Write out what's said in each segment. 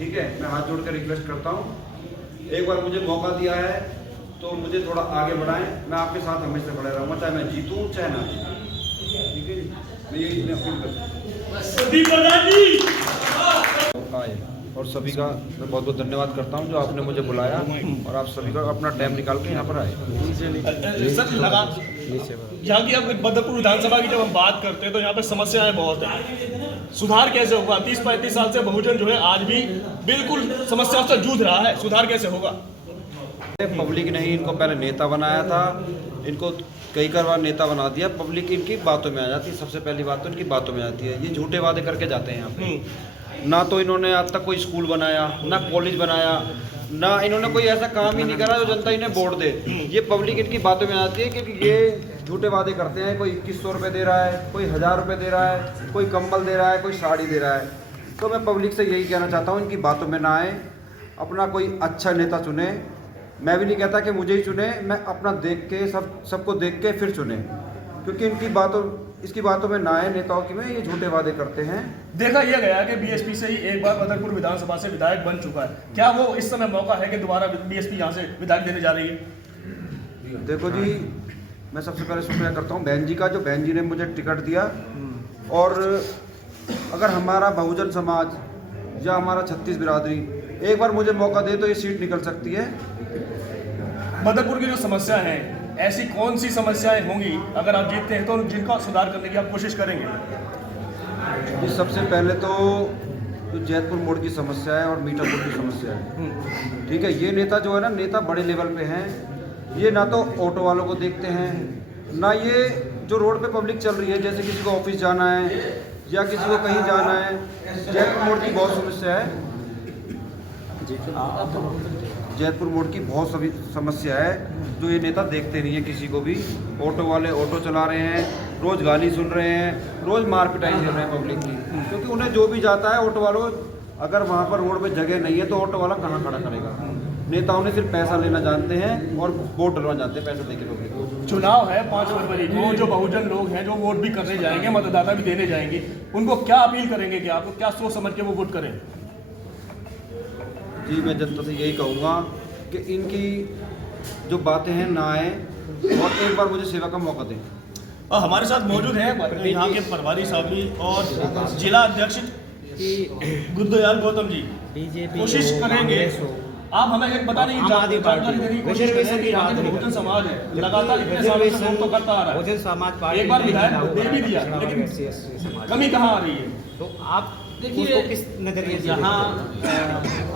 ठीक है, मैं हाथ जोड़ कर रिक्वेस्ट करता हूँ, एक बार मुझे मौका दिया है तो मुझे थोड़ा आगे बढ़ाएं। मैं आपके साथ हमेशा खड़े रहूँगा, चाहे मैं जीतूँ चाहे ना जीतूँ। ठीक है, मैं यही अपील करता हूँ। और सभी का मैं बहुत बहुत धन्यवाद करता हूं जो आपने मुझे बुलाया और आप सभी का अपना टाइम निकाल के यहाँ पर आए। सर लगा यहाँ की अब बदरपुर विधानसभा की जब हम बात करते हैं तो यहाँ पे समस्याएं बहुत हैं। सुधार कैसे होगा? 30-35 साल से बहुजन जो है आज भी बिल्कुल समस्याओं से जूझ रहा है, सुधार कैसे होगा? पब्लिक ने ही इनको पहले नेता बनाया था, इनको कई बार नेता बना दिया। पब्लिक इनकी बातों में आ जाती है, सबसे पहली बात तो इनकी बातों में आती है। ये झूठे वादे करके जाते हैं यहाँ पे। ना तो इन्होंने आज तक कोई स्कूल बनाया, ना कॉलेज बनाया, ना इन्होंने कोई ऐसा काम ही नहीं करा जो जनता इन्हें वोट दे। ये पब्लिक इनकी बातों में आती है क्योंकि ये झूठे वादे करते हैं। कोई 2100 रुपये दे रहा है, कोई 1000 रुपये दे रहा है, कोई कंबल दे रहा है, कोई साड़ी दे रहा है। तो मैं पब्लिक से यही कहना चाहता हूँ, इनकी बातों में ना आए, अपना कोई अच्छा नेता चुने। मैं भी नहीं कहता कि मुझे ही चुने, मैं अपना देख के सबको देख के फिर चुने, क्योंकि इसकी बातों में ना आए नेताओं की में। ये झूठे वादे करते हैं। देखा यह गया कि बीएसपी से ही एक बार बदरपुर विधानसभा से विधायक बन चुका है, क्या वो इस समय मौका है कि दोबारा बीएसपी यहाँ से विधायक देने जा रही है? देखो जी, मैं सबसे पहले शुक्रिया करता हूँ बहन जी का, जो बहन जी ने मुझे टिकट दिया। और अगर हमारा बहुजन समाज या हमारा 36 बिरादरी एक बार मुझे मौका दे तो ये सीट निकल सकती है। बदरपुर की जो समस्या है, ऐसी कौन सी समस्याएं होंगी अगर आप जीतते हैं तो जिनका सुधार करने की आप कोशिश करेंगे? जी, सबसे पहले तो जो जैतपुर मोड़ की समस्या है और मीठापुर की समस्या है, ठीक है। ये नेता जो है ना, नेता बड़े लेवल पे हैं। ये ना तो ऑटो वालों को देखते हैं, ना ये जो रोड पे पब्लिक चल रही है, जैसे किसी को ऑफिस जाना है या किसी को कहीं जाना है। जैतपुर मोड़ की बहुत समस्या है, जैतपुर मोड़ की बहुत सभी समस्या है जो ये नेता देखते नहीं है किसी को भी। ऑटो वाले ऑटो चला रहे हैं, रोज़ गाली सुन रहे हैं, रोज़ मार पिटाई कर रहे हैं पब्लिक की, क्योंकि उन्हें जो भी जाता है ऑटो वालों, अगर वहाँ पर रोड पे जगह नहीं है तो ऑटो वाला कहाँ खड़ा करेगा। नेताओं ने सिर्फ पैसा लेना जानते हैं और वोट डलवा जानते हैं, पैसा देके पब्लिक को। चुनाव है 5 फरवरी को, जो बहुजन लोग हैं जो वोट भी करने जाएंगे, मतदाता भी देने जाएंगे, उनको क्या अपील करेंगे कि आपको क्या सोच समझ के वो वोट करें? जी, मैं जनता से यही कहूँगा कि इनकी जो बातें हैं ना आए और एक बार मुझे सेवा का मौका दें। हमारे साथ मौजूद हैं यहाँ के प्रभारी साहब भी और जिला अध्यक्ष गुरदयाल गौतम जी। कोशिश करेंगे, आप हमें एक बता दें, जानकारी देने की कोशिश करें कि यहाँ के बहुजन समाज है लगातार इतने सालों से वोट तो करता आ रहा है, एक बार विधायक दे भी दिया, लेकिन कमी कहाँ आ रही है? तो आप देखिए किस नजरिए से यहाँ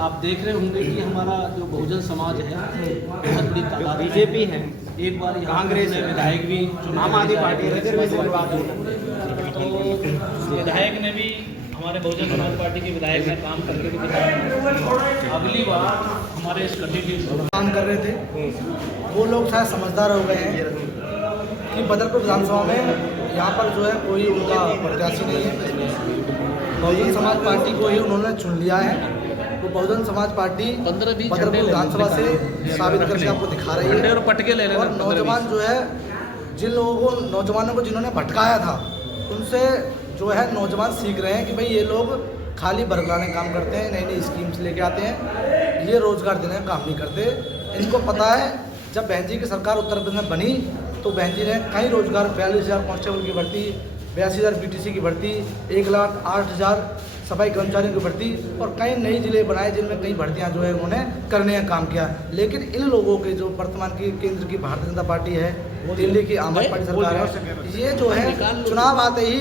आप देख रहे होंगे कि हमारा जो बहुजन समाज है बहुत बड़ी तादाद बीजेपी है, एक बार कांग्रेस में विधायक भी, आम आदमी पार्टी तो विधायक ने भी, हमारे बहुजन समाज पार्टी के विधायक ने काम करके भी दिखाया। अगली बार हमारे इस कटी भी काम कर रहे थे, वो लोग शायद समझदार हो गए हैं कि बदरपुर विधानसभा में यहाँ पर जो है कोई उनका प्रत्याशी नहीं है। बहुजन समाज पार्टी को ही उन्होंने चुन लिया है। तो बहुजन समाज पार्टी बदरपुर विधानसभा से साबित करके आपको दिखा रही है। और नौजवान जो है, जिन लोगों को, नौजवानों को जिन्होंने भटकाया था, उनसे जो है नौजवान सीख रहे हैं कि भाई ये लोग खाली बरगलाने काम करते हैं, नई नई स्कीम्स लेके आते हैं, ये रोजगार देने का काम नहीं करते। इनको पता है जब बहन जी की सरकार उत्तर प्रदेश में बनी तो बहन जी ने कई रोजगार, 42,000 कांस्टेबल की भर्ती, 82,000 बीटीसी की भर्ती, 1,08,000 सफाई कर्मचारियों की भर्ती और कई नई जिले बनाए जिनमें कई भर्तियां जो है उन्होंने करने का काम किया। लेकिन इन लोगों के जो वर्तमान की केंद्र की भारतीय जनता पार्टी है, दिल्ली की आम आदमी पार्टी सरकार है, ये जो है चुनाव आते ही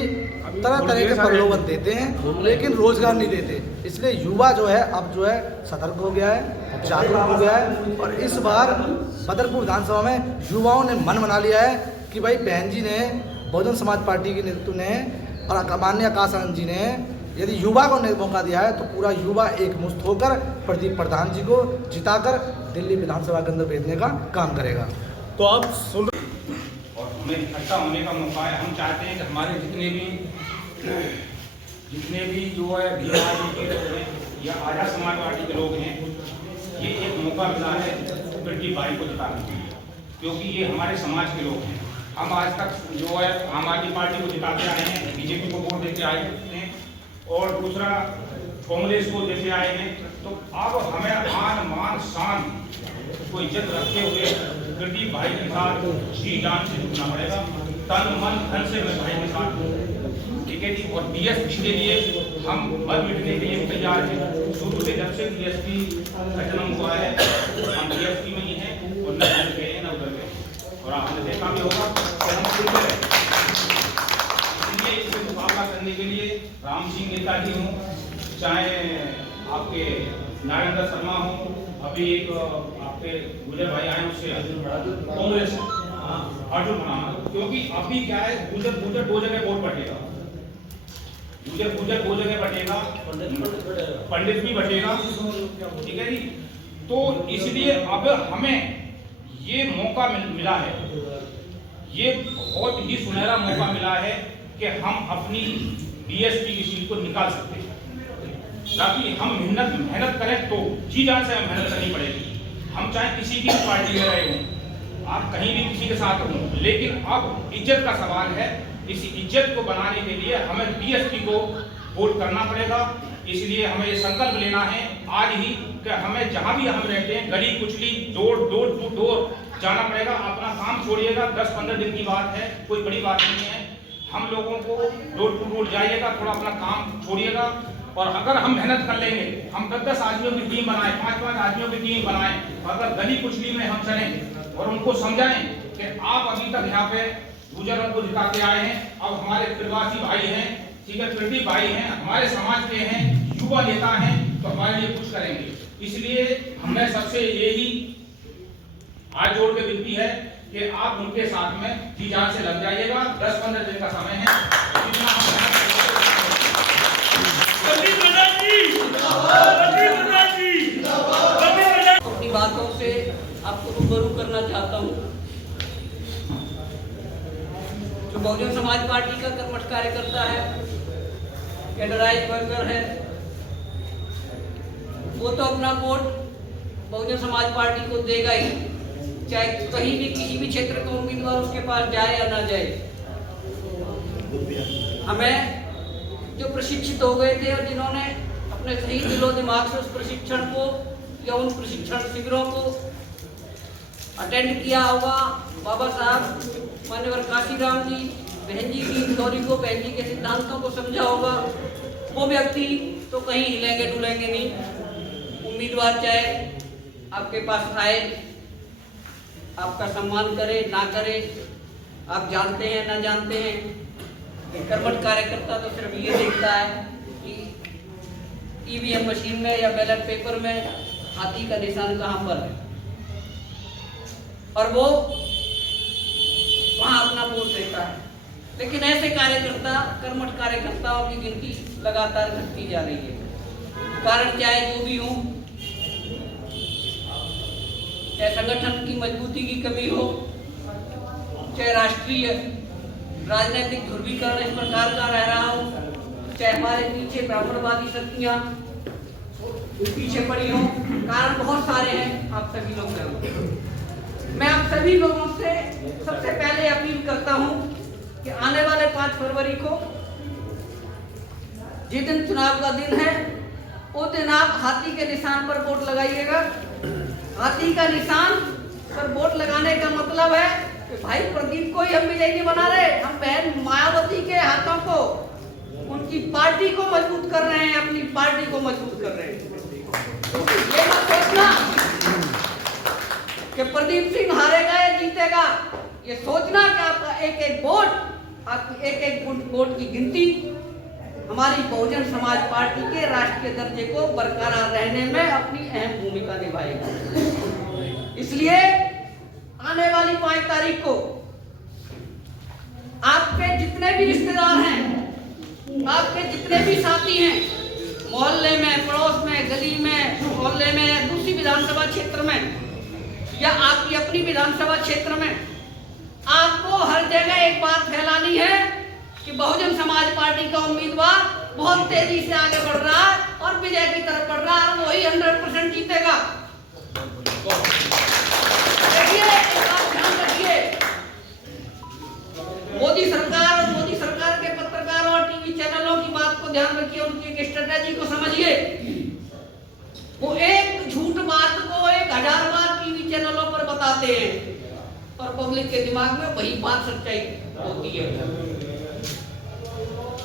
तरह तरह के प्रलोभन देते हैं लेकिन रोजगार नहीं देते। इसलिए युवा जो है अब जो है सतर्क हो गया है, जागरूक हो गया है और इस बार बदरपुर विधानसभा में युवाओं ने मन बना लिया है कि भाई बहन जी ने, बहुजन समाज पार्टी के नेतृत्व ने और माननीय आकाश आनंद जी ने यदि युवा को मौका दिया है तो पूरा युवा एक मुश्त होकर प्रदीप प्रधान जी को जिताकर दिल्ली विधानसभा के अंदर भेजने का काम करेगा। तो आप सुन, और हमें इकट्ठा होने का मौका है। हम चाहते हैं कि हमारे जितने भी जो है भीमाजी के लोग हैं या आजा समाज पार्टी के लोग हैं, ये एक मौका मिला है प्रदीप भाई को जिताने के लिए, क्योंकि ये हमारे समाज के लोग हैं। हम आज तक जो है आम आदमी पार्टी को जिताते आए हैं, बीजेपी को वोट देते आए हैं, और दूसरा कांग्रेस को देते आए हैं। तो अब हमें आन मान शान को इज्जत रखते हुए प्रदीप भाई के साथ जी जान से जुड़ना पड़ेगा, तन मन धन से मैं भाई के साथ, ठीक है जी। और डीएसपी के लिए हम मर मिटने के लिए तैयार हैं। शुरू से जब से डीएसपी का जन्म हुआ है हम डीएसपी में ही हैं और न उधर गए न उधर गए, और आपने देखा भी होगा कि हम खुद गए। इसलिए इससे मुकाबला करने के लिए राम सिंह नेताजी हों, चाहे आपके नारायण शर्मा हो, अभी एक आपके गुजर भाई आए उससे कांग्रेस अर्जुन बनाना, क्योंकि अभी क्या है गुजर दो जगह वोट बटेगा, गुजर दो जगह बटेगा, पंडित भी बटेगा, ठीक है जी। तो इसलिए अब हमें ये मौका मिला है, ये बहुत ही सुनहरा मौका मिला है कि हम अपनी डीएसपी की सीट को निकाल सकते हैं, ताकि हम मेहनत करें तो जी जान से हमें मेहनत करनी पड़ेगी। हम चाहे किसी की पार्टी में रहे हों, आप कहीं भी किसी के साथ हों, लेकिन अब इज्जत का सवाल है। इस इज्जत को बनाने के लिए हमें डीएसपी को वोट करना पड़ेगा। इसलिए हमें ये संकल्प लेना है आज ही कि हमें जहां भी हम रहते हैं गली कुचली डोर टू डोर जाना पड़ेगा। अपना काम छोड़िएगा, 10-15 दिन की बात है, कोई बड़ी बात नहीं है। हम लोगों को डोर टू डोर जाइएगा, थोड़ा अपना काम छोड़िएगा, और अगर हम मेहनत कर लेंगे, हम 10-10 आदमियों की टीम बनाएं, 5-5 आदमियों की टीम बनाएं, अगर गली कुचली में हम चलें और उनको समझाएं कि आप अभी तक यहाँ पे गुजरों को जिता के आए हैं, अब हमारे प्रवासी भाई हैं, ठीक है, प्रदीप भाई हैं, हमारे समाज के हैं, युवा नेता हैं, तो हमारे लिए कुछ करेंगे। इसलिए हमें सबसे यही हाथ जोड़ के विनती है कि आप उनके साथ में जी जान से लग जाइएगा। 10-15 दिन का समय है, जितना हम अपनी बातों से आपको रूबरू करना चाहता हूँ। जो बहुजन समाज पार्टी का कर्मठ कार्यकर्ता है, कैडराइज वर्कर है, वो तो अपना वोट बहुजन समाज पार्टी को देगा ही, चाहे कहीं भी किसी भी क्षेत्र का उम्मीदवार उसके पास जाए या ना जाए। हमें जो प्रशिक्षित हो गए थे और जिन्होंने अपने सही दिलो दिमाग से उस प्रशिक्षण को या उन प्रशिक्षण शिविरों को अटेंड किया होगा, बाबा साहब मान्यवर काशीराम जी, बहन जी की इंदौरी को, बहन जी के सिद्धांतों को समझा होगा, वो व्यक्ति तो कहीं हिलेंगे डुलेंगे नहीं। उम्मीदवार चाहे आपके पास आए, आपका सम्मान करे ना करे, आप जानते हैं ना जानते हैं, कर्मठ कार्यकर्ता तो सिर्फ ये देखता है कि ईवीएम मशीन में या बैलेट पेपर में हाथी का निशान कहाँ पर है, और वो वहां अपना वोट देता है। लेकिन ऐसे कार्यकर्ता, कर्मठ कार्यकर्ताओं की गिनती लगातार घटती जा रही है। कारण चाहे जो भी हो, चाहे संगठन की मजबूती की कमी हो, चाहे राष्ट्रीय राजनीतिक ध्रुवीकरण इस प्रकार का रह रहा हो, चाहे हमारे पीछे ब्राह्मणवादी शक्तियां पीछे पड़ी हो, कारण बहुत सारे हैं, आप सभी लोग जानते। मैं आप सभी लोगों से सबसे पहले अपील करता हूं कि आने वाले 5 फरवरी को जिस दिन चुनाव का दिन है, उस दिन आप हाथी के निशान पर वोट लगाइएगा। हाथी का निशान पर वोट लगाने का मतलब है कि भाई प्रदीप को ही हम विजयी नहीं बना रहे, हम बहन मायावती के हाथों को, उनकी पार्टी को मजबूत कर रहे हैं, अपनी पार्टी को मजबूत कर रहे हैं। ये मत सोचना कि प्रदीप सिंह हारेगा या जीतेगा, ये सोचना कि आपका एक एक वोट, आपकी एक एक वोट की गिनती हमारी बहुजन समाज पार्टी के राष्ट्रीय दर्जे को बरकरार रहने में अपनी अहम भूमिका निभाएगा। इसलिए आने वाली 5 तारीख को आपके जितने भी रिश्तेदार हैं, आपके जितने भी साथी हैं, मोहल्ले में, पड़ोस में, गली में, मोहल्ले में, दूसरी विधानसभा क्षेत्र में या आपकी अपनी विधानसभा क्षेत्र में, आपको हर जगह एक बात फैलानी है कि बहुजन समाज पार्टी का उम्मीदवार बहुत तेजी से आगे बढ़ रहा है और विजय की तरफ बढ़ रहा है और वही 100% जीतेगा। देखिए, एक बात ध्यान रखिए, मोदी सरकार और मोदी सरकार के पत्रकारों और टीवी चैनलों की बात को ध्यान रखिए, उनकी एक स्ट्रेटेजी को समझिए। बातें हैं और पब्लिक के दिमाग में वही बात सच्चाई होती है।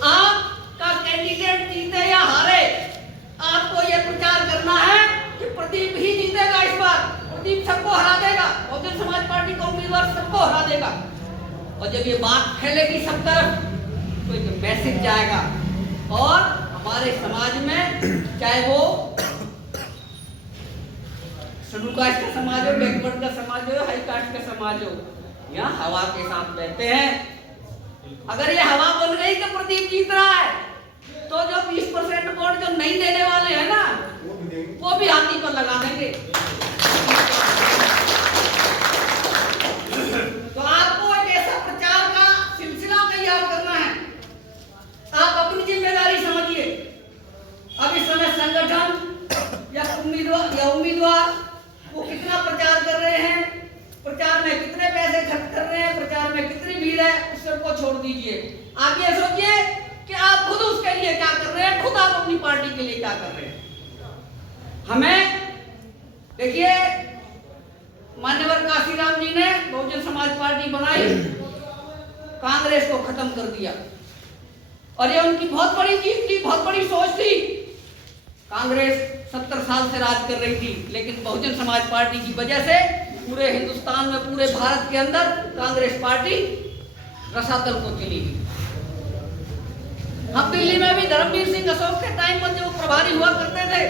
आपका कैंडिडेट जीते या हारे, आपको यह प्रचार करना है कि प्रदीप ही जीतेगा इस बार, प्रदीप सबको हरा देगा, बहुजन समाज पार्टी का उम्मीदवार सबको हरा देगा। और जब ये बात फैलेगी सब तरफ तो एक मैसेज जाएगा और हमारे समाज में, चाहे वो शेड्यूल कास्ट का समाज हो, बैकवर्ड का समाज हो, हाई कास्ट का समाज हो, यहाँ हवा के साथ बहते हैं। अगर ये हवा बन गई तो प्रदीप जीत रहा है, तो जो 20% वोट जो नहीं देने वाले हैं ना, वो भी हाथी पर लगा देंगे। तो आपको एक ऐसा प्रचार का सिलसिला तैयार करना है। आप अपनी जिम्मेदारी समझिए। अब इस समय संगठन या उम्मीदवार वो कितना प्रचार कर रहे हैं, प्रचार में कितने पैसे खर्च कर रहे हैं, प्रचार में कितनी भीड़ है, उस सबको छोड़ दीजिए। आप ये सोचिए कि आप खुद उसके लिए क्या कर रहे हैं, खुद आप अपनी पार्टी के लिए क्या कर रहे हैं। हमें देखिए, मान्यवर काशीराम जी ने बहुजन समाज पार्टी बनाई, कांग्रेस को खत्म कर दिया और ये उनकी बहुत बड़ी जीत थी, बहुत बड़ी सोच थी। कांग्रेस 70 साल से राज कर रही थी, लेकिन बहुजन समाज पार्टी की वजह से पूरे हिंदुस्तान में, पूरे भारत के अंदर कांग्रेस पार्टी रसातल को चली गई। हम दिल्ली में भी धर्मवीर सिंह अशोक के टाइम पर जो प्रभारी हुआ करते थे,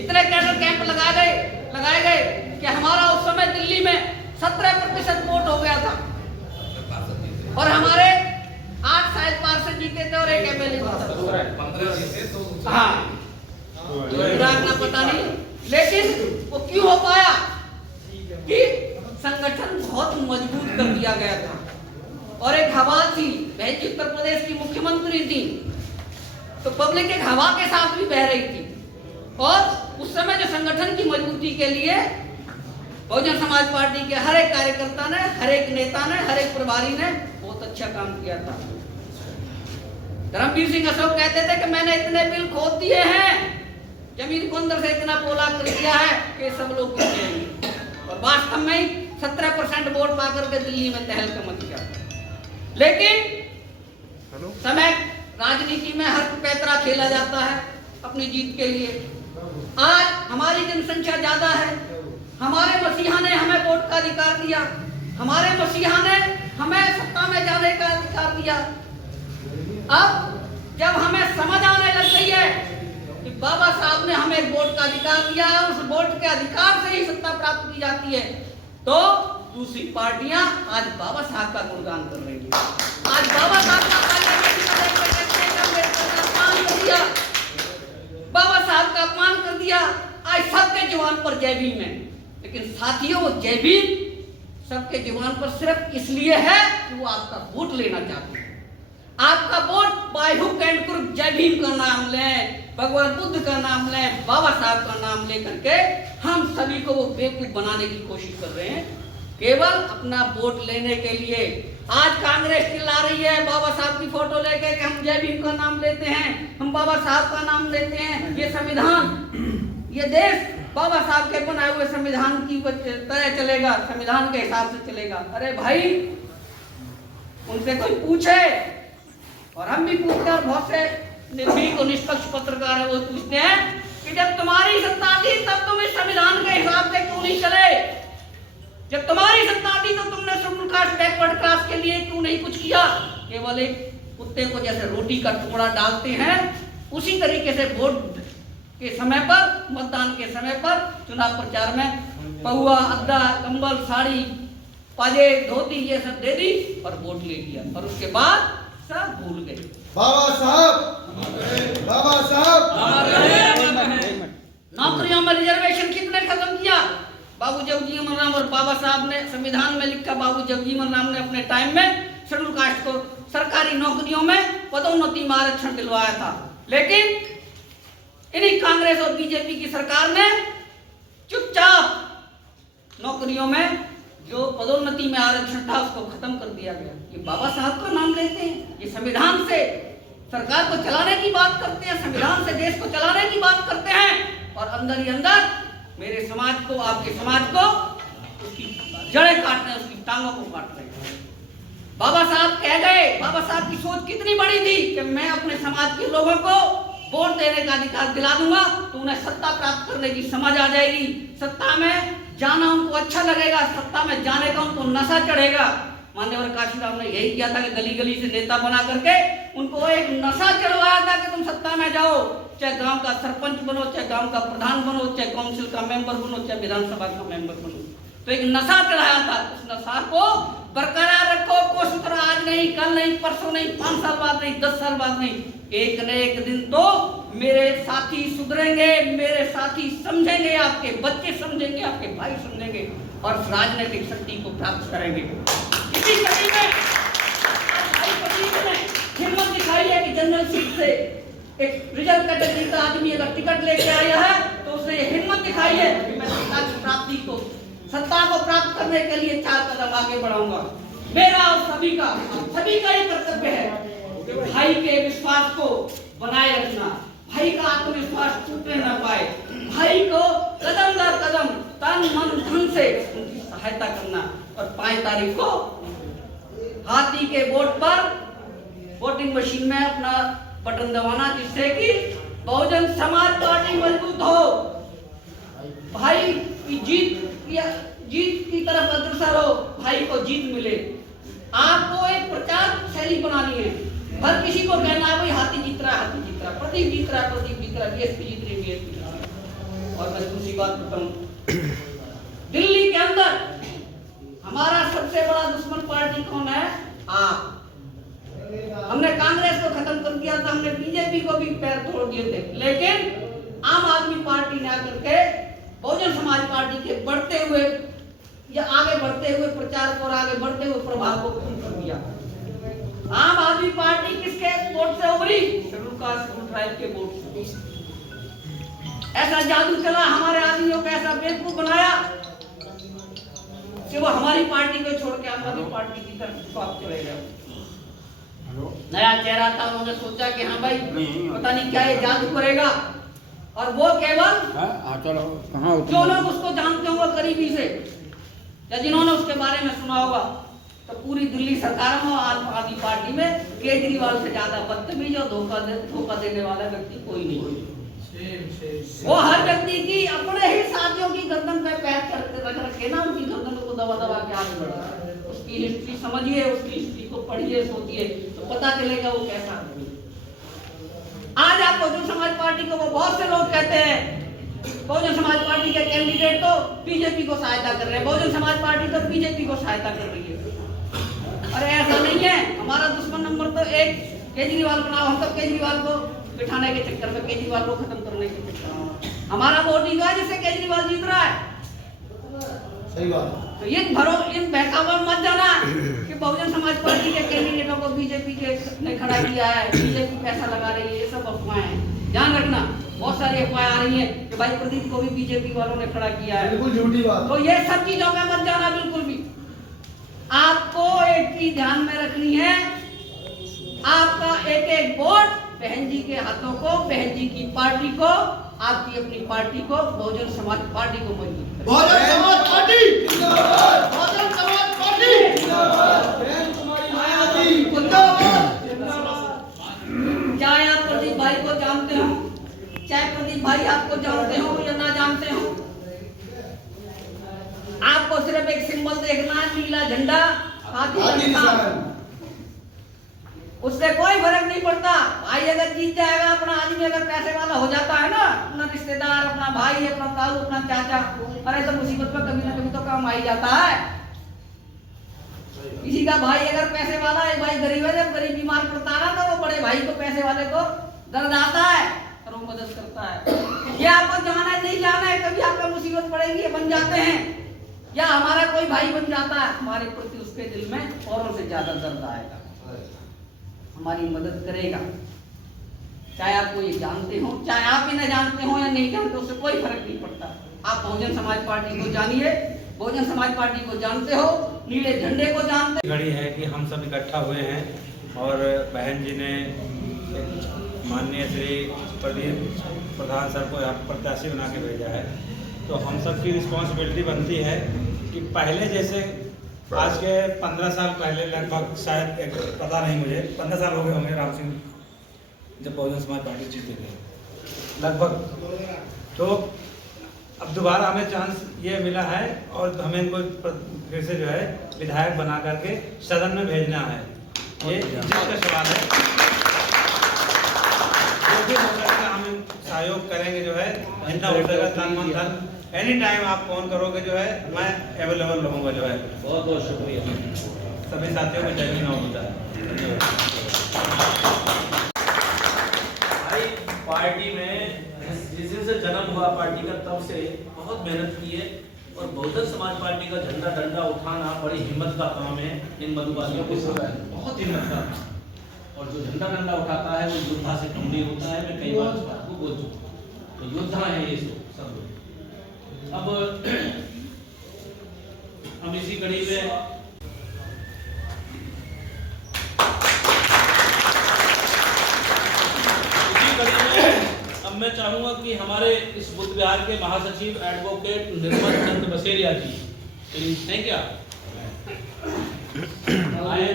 इतने कैडर कैंप लगाए गए कि हमारा उस समय दिल्ली में 17% वोट हो गया था और हमारे 8 शायद पार्षद जीते थे और 1 MLA था। हाँ, ना पता नहीं, लेकिन वो क्यों हो पाया कि संगठन बहुत मजबूत कर दिया गया था और एक हवा थी। बहन जी उत्तर प्रदेश की मुख्यमंत्री थी, तो पब्लिक एक हवा के साथ भी बह रही थी और उस समय जो संगठन की मजबूती के लिए बहुजन समाज पार्टी के हर एक कार्यकर्ता ने, हर एक नेता ने, हर एक प्रभारी ने बहुत अच्छा काम किया था। धर्मवीर सिंह अशोक कहते थे कि मैंने इतने बिल खोद दिए हैं, जमीन को अंदर से इतना पोला कर दिया है कि सब लोग गिर जाएंगे, और वास्तव में 17% वोट पाकर के दिल्ली में तहलका मच गया। लेकिन समय राजनीति में हर पैतरा खेला जाता है अपनी जीत के लिए। आज हमारी जनसंख्या ज्यादा है, हमारे मसीहा ने हमें वोट का अधिकार दिया, हमारे मसीहा ने हमें सत्ता में जाने का अधिकार दिया। अब जब हमें समझ आने लग गई है कि बाबा साहब ने हमें वोट का अधिकार दिया है, उस वोट के अधिकार से ही सत्ता प्राप्त की जाती है, तो दूसरी पार्टियां आज बाबा साहब का गुणगान कर रही है। आज बाबा साहब का अपमान कर दिया, बाबा साहब का अपमान कर दिया आज सबके जुबान पर जय भीम है। लेकिन साथियों, वो जय भीम सबके जुबान पर सिर्फ इसलिए है कि वो आपका वोट लेना चाहते हैं। आपका vote by hook and crook जय भीम का नाम लें, भगवान बुद्ध का नाम लें, बाबा साहब का नाम लेकर के हम सभी को वो बेवकूफ बनाने की कोशिश कर रहे हैं, केवल अपना वोट लेने के लिए। आज कांग्रेस चिल्ला रही है बाबा साहब की फोटो लेके कि हम जय भीम का नाम लेते हैं, हम बाबा साहब का नाम लेते हैं, ये संविधान, ये देश बाबा साहब के बनाए हुए संविधान की तरह चलेगा, संविधान के हिसाब से चलेगा। अरे भाई, उनसे कोई पूछे, और हम भी पूछते हैं, बहुत से निर्भीक और निष्पक्ष पत्रकार है, वो पूछते हैं कि जब तुम्हारी सत्ता थी तब तुम इस संविधान के हिसाब से क्यों नहीं चले? जब तुम्हारी सत्ता थी तो तुमने शेड्यूल कास्ट बैकवर्ड क्लास के लिए क्यों नहीं कुछ किया? केवल एक कुत्ते को जैसे रोटी का टुकड़ा डालते हैं, उसी तरीके से वोट के समय पर, मतदान के समय पर, चुनाव प्रचार में पहुआ, अद्दा, कंबल, साड़ी, पाजे, धोती ये सब दे दी और वोट ले लिया, और उसके बाद सब भूल गए। बाबा साहब, बाबा साहब, नौकरियों में रिजर्वेशन कितने खत्म किया? बाबू जगजीवन राम और बाबा साहब ने संविधान में लिखा, बाबू जगजीवन राम ने अपने टाइम में शेड्यूल कास्ट को सरकारी नौकरियों में पदोन्नति में आरक्षण दिलवाया था। लेकिन इन्हीं कांग्रेस और बीजेपी की सरकार ने चुपचाप नौकरियों में जो पदोन्नति में आरक्षण था उसको खत्म कर दिया गया। ये बाबा साहब का नाम लेते हैं, ये संविधान से सरकार को चलाने की बात करते हैं, संविधान से देश को चलाने की बात करते हैं, और अंदर ही अंदर मेरे समाज को, आपके समाज को उसकी जड़ें काट रहे हैं, उसकी टांगों को काट रहे हैं। बाबा साहब कह गए, बाबा साहब की सोच कितनी बड़ी थी कि मैं अपने समाज के लोगों को वोट देने का अधिकार दिला दूंगा तो उन्हें सत्ता प्राप्त करने की समझ आ जाएगी, सत्ता में जाना उनको अच्छा लगेगा, सत्ता में जाने का उनको नशा चढ़ेगा। मान्यवर काशीराम ने यही किया था कि गली गली से नेता बना करके उनको एक नशा चढ़वाया था कि तुम सत्ता में जाओ, चाहे गांव का सरपंच बनो, चाहे गांव का प्रधान बनो, चाहे काउंसिल का मेंबर बनो, चाहे विधानसभा का मेंबर बनो। तो एक नशा चढ़ाया था, उस नशा को बरकरार रखो। कोशिश करो, आज नहीं, कल नहीं, परसों नहीं, 5 साल बाद नहीं, 10 साल बाद नहीं, एक न एक दिन तो मेरे साथी सुधरेंगे, मेरे साथी समझेंगे, आपके बच्चे समझेंगे, आपके भाई समझेंगे और राजनीतिक शक्ति को प्राप्त करेंगे। इसी कड़ी में भाई प्रदीप ने हिम्मत दिखाई है कि जनरल सीट से एक रिजर्व कैटेगरी का आदमी अगर टिकट लेके आया है तो उसने ये हिम्मत दिखाई है कि मैं सत्ता को प्राप्त करने के लिए 4 कदम आगे बढ़ाऊंगा। मेरा और सभी का ये कर्तव्य है कि भाई के विश्वास को बनाए रखना, भाई का आत्मविश्वास टूटने न पाए, भाई को कदम दर कदम तन मन धन से उनकी सहायता करना और 5 तारीख को हाथी के वोट पर वोटिंग मशीन में अपना बटन दबाना, जिससे कि बहुजन समाज पार्टी मजबूत हो, भाई की जीत की तरफ अग्रसर हो, भाई को जीत मिले। आपको एक प्रचार शैली बनानी है, हर किसी को कहना है भाई हाथी जीत रहा, हाथी जीत रहा, प्रदीप जीत रहा, प्रदीप जीत रहा, बीएसपी जीत रही, बीएसपी जीत रही। और मैं दूसरी बात बताऊं, दिल्ली के अंदर हमारा सबसे बड़ा दुश्मन पार्टी कौन है? आप। हमने कांग्रेस को खत्म कर दिया था, हमने बीजेपी को भी पैर तोड़ दिए थे, लेकिन आम आदमी पार्टी ने आकर के बहुजन समाज पार्टी के बढ़ते हुए या आगे बढ़ते हुए प्रचार को और आगे बढ़ते हुए प्रभाव को कम कर दिया। आम आदमी पार्टी किसके वोट से उभरी? शेड्यूल कास्ट, शेड्यूल ट्राइब के वोट से। ऐसा जादू चला, हमारे आदमियों को ऐसा बेवकूफ बनाया कि वो हमारी पार्टी को छोड़ के आम आदमी पार्टी की तरफ आप चले गए। नया चेहरा था, उन्होंने सोचा कि हाँ भाई पता नहीं क्या ये जादू करेगा, और वो केवल जो लोग उसको जानते होंगे करीबी से या जिन्होंने उसके बारे में सुना होगा, तो पूरी दिल्ली सरकार में आम आदमी पार्टी में केजरीवाल से ज्यादा बदतमीज और धोखा देने वाला व्यक्ति कोई नहीं। वो हर व्यक्ति की अपने ही साथियों की गर्दन पे पैर रख रखे ना, उनकी गर्दन को दबा दबा के आगे बढ़ा है। उसकी हिस्ट्री समझिए, उसकी हिस्ट्री को पढ़िए, सोचिए, तो पता चलेगा वो कैसा आदमी। आज आप बहुजन समाज पार्टी को, वो बहुत से लोग कहते हैं बहुजन समाज पार्टी के कैंडिडेट तो बीजेपी को सहायता कर रहे हैं, बहुजन समाज पार्टी तो बीजेपी को सहायता कर रही है। अरे ऐसा नहीं है, हमारा दुश्मन नंबर तो 1 केजरीवाल बनाओ, हम सब केजरीवाल को बिठाने के चक्कर में, केजरीवाल को खत्म करने के चक्कर में हमारा वोट नहीं हुआ जिससे केजरीवाल जीत रहा है। सही बात। तो इन बहकावा मत जाना कि बहुजन समाज पार्टी के कैंडिडेटों को बीजेपी ने खड़ा किया है, बीजेपी पैसा लगा रही है, ये सब अफवाहें हैं। ध्यान रखना, बहुत सारी अफवाहें आ रही हैं कि भाई प्रदीप को भी बीजेपी वालों ने खड़ा किया है, बिल्कुल झूठी बात। तो ये सब चीजों में मत जाना बिल्कुल भी। आपको एक चीज ध्यान में रखनी है, आपका एक एक वोट बहन जी के हाथों को, बहन जी की पार्टी को, आपकी अपनी पार्टी को, बहुजन समाज पार्टी को मजबूत करें। बहुजन समाज पार्टी जिंदाबाद, बहुजन समाज पार्टी जिंदाबाद, बहन तुम्हारी माया दी जिंदाबाद। चाहे आप प्रदीप भाई को जानते हो, चाहे प्रदीप भाई आपको जानते हो या ना जानते हो, आपको सिर्फ एक सिंबल देखना है, नीला झंडा, हाथी का निशान, उससे कोई फर्क नहीं पड़ता। भाई अगर जीत जाएगा, अपना आदमी अगर पैसे वाला हो जाता है ना, अपना रिश्तेदार, अपना भाई, अपना ताऊ, अपना चाचा, अरे तो मुसीबत में कभी ना कभी तो काम आ ही जाता है। किसी का भाई अगर पैसे वाला है, भाई गरीब है, जब गरीब बीमार पड़ता है ना, तो वो बड़े भाई को, पैसे वाले को दर्द आता है और वो मदद करता है। ये आपको जाना है नहीं जाना है, कभी आपका मुसीबत पड़ेगी, बन जाते हैं, या हमारा कोई भाई बन जाता है, हमारे प्रति उसके दिल में औरों से ज्यादा दर्द आएगा, हमारी मदद करेगा। चाहे आप को ये जानते हो, चाहे आप ही ना जानते हो या नहीं जानते, उससे कोई फर्क नहीं पड़ता। आप बहुजन समाज पार्टी को जानिए, बहुजन समाज पार्टी को जानते हो, नीले झंडे को जानते। घड़ी है कि हम सब इकट्ठा हुए हैं और बहन जी ने माननीय श्री प्रदीप प्रधान सर को यहाँ प्रत्याशी बना के भेजा है, तो हम सब की रिस्पॉन्सिबिलिटी बनती है कि पहले जैसे आज के 15 साल पहले लगभग, शायद पता नहीं मुझे, 15 साल हो गए होंगे राम सिंह जब बहुजन समाज पार्टी जीते थे लगभग। तो अब दोबारा हमें चांस ये मिला है और हमें इनको फिर से जो है विधायक बना करके सदन में भेजना है। ये जिसका सवाल है, जो भी हो सकेगा हम सहयोग करेंगे जो है, जितना हो सकेगा तन मन धन, एनी टाइम आप फोन करोगे जो है मैं अवेलेबल रहूँगा जो है। बहुत बहुत शुक्रिया सभी साथियों को जय हिंद होता है। भाई पार्टी में जिस दिन से जन्म हुआ पार्टी का तब से बहुत मेहनत की है और बहुजन समाज पार्टी का झंडा डंडा उठाना बड़ी हिम्मत का काम है। इन मधुबासियों को बहुत हिम्मत का काम, और जो झंडा डंडा उठाता है वो योद्धा से कम नहीं होता है। मैं कई बार इस बात को बोल चुका हूँ, तो योद्धा है ये सब लोग। अब हम इसी कड़ी में अब मैं चाहूंगा कि हमारे इस बुद्ध विहार के महासचिव एडवोकेट निर्मल चंद बसेरिया जी हैं क्या आए,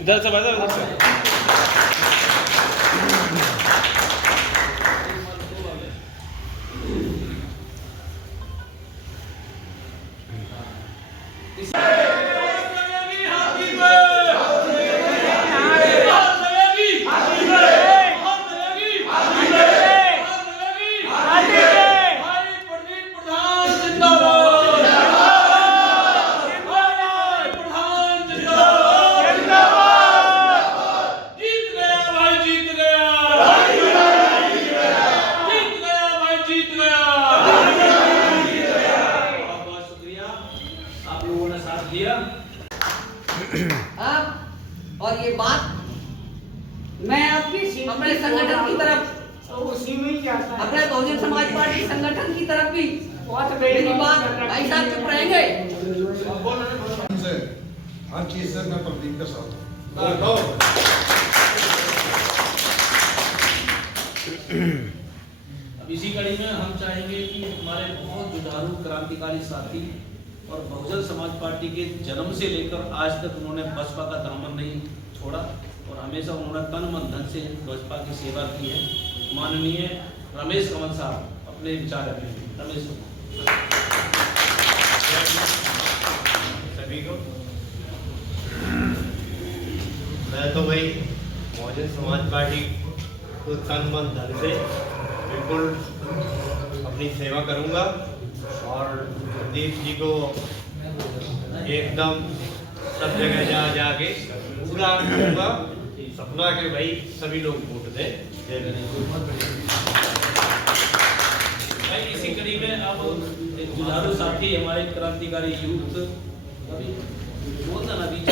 इधर से इधर से और ये बात मैं अपने संगठन की तरफ, अपने बहुजन समाज पार्टी संगठन की तरफ भी मेरी बात भाई साहब चुप रहेंगे। हर चीज से मैं प्रदीप के साथ अब इसी कड़ी में हम चाहेंगे कि हमारे बहुत जुझारू क्रांतिकारी साथी और बहुजन समाज पार्टी के जन्म से लेकर आज तक उन्होंने बसपा का दामन नहीं छोड़ा और हमेशा उन्होंने तन मन धन से बसपा की सेवा की है। माननीय रमेश कंवर साहब अपने विचार रखेंगे। रमेश सभी को मैं तो भाई बहुजन समाज पार्टी को तन मन धन से बिल्कुल अपनी सेवा करूंगा और प्रदीप जी को एकदम सब जगह जाके पूरा करूंगा। सपना के भाई सभी लोग वोट दें। भाई इसी कड़ी में अब एक जुझारू साथी हमारे क्रांतिकारी यूथ अभी बोलना ना बीच